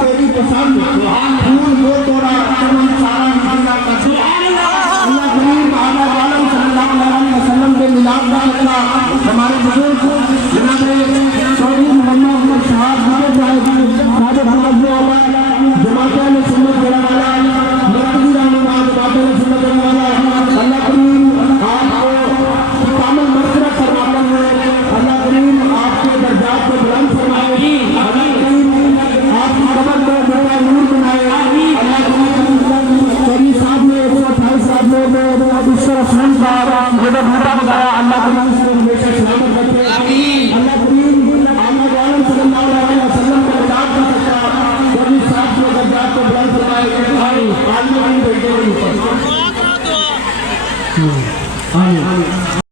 تیری پسند پھول وہ توڑا سارا اللہ کریم اعلیٰ عالم صلی اللہ علیہ وسلم کے میلاد کا مسئلہ ہمارے بزرگ جناب چودھری محمد شہاب صاحب جماعت اہل سنت والجماعت والا مرکزی رہنما جماعت اہل سنت والجماعت والا اللہ کریم آپ کو کامل مغفرت فرماتا ہے اللہ کریم آپ کے درجات کو بلند فرمائے اللہ کریم آپ کی قبر کو بڑا نور بنائے اللہ کریم چوری صاحب نے 128 صاحب نے اس طرح فون کا مجھے بھوٹا بتایا اللہ کریم اس کو ہمیشہ سلامت رکھے اللہ کریم محمد عالم صلی اللہ علیہ وسلم کے درجات کا سچا چوری صاحب کے درجات کو بلند فرمائے آمین بیٹے آمین